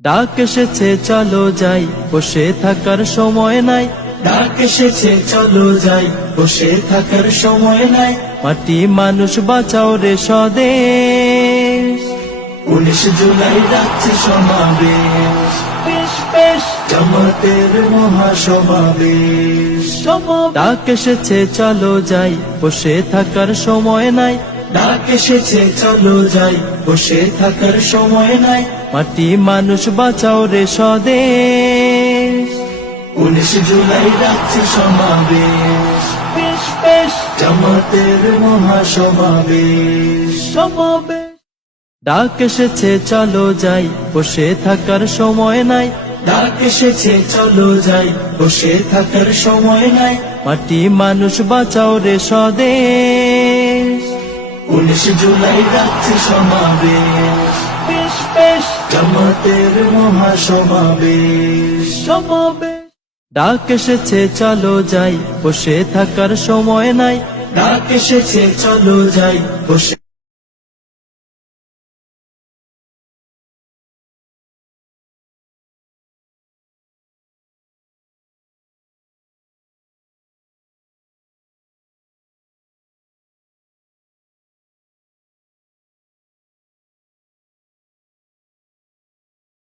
ডাক এসেছে চলো যাই, বসে থাকার সময় নাই। ডাক এসেছে চলো যাই, বসে থাকার সময় নাই। মাটি মানুষ বাঁচাও রে স্বদেশ। 19 জুলাই রাখছে সমাবেশ, জামাতের মহাসমাবেশ। ডাক এসেছে চলো যাই, বসে থাকার সময় নাই। ডাক এসেছে চলো যাই, বসে থাকার সময় নাই। মাটি মানুষ বাঁচাও রে স্বদেশ। 19 জুলাই রাখছে সমাবেশ, জামাতের মহাসমাবেশ। ডাক এসেছে চলো যাই, বসে থাকার সময় নাই। ডাক এসেছে চলো যাই, বসে থাকার সময় নাই। মাটি মানুষ বাঁচাও রে স্বদেশ। 19 জুলাই রাখছে সমাবেশ, জামাতের মহাসমাবেশ। ডাক এসেছে চলো যাই, বসে থাকার সময় নাই। ডাক এসেছে চলো যাই, বসে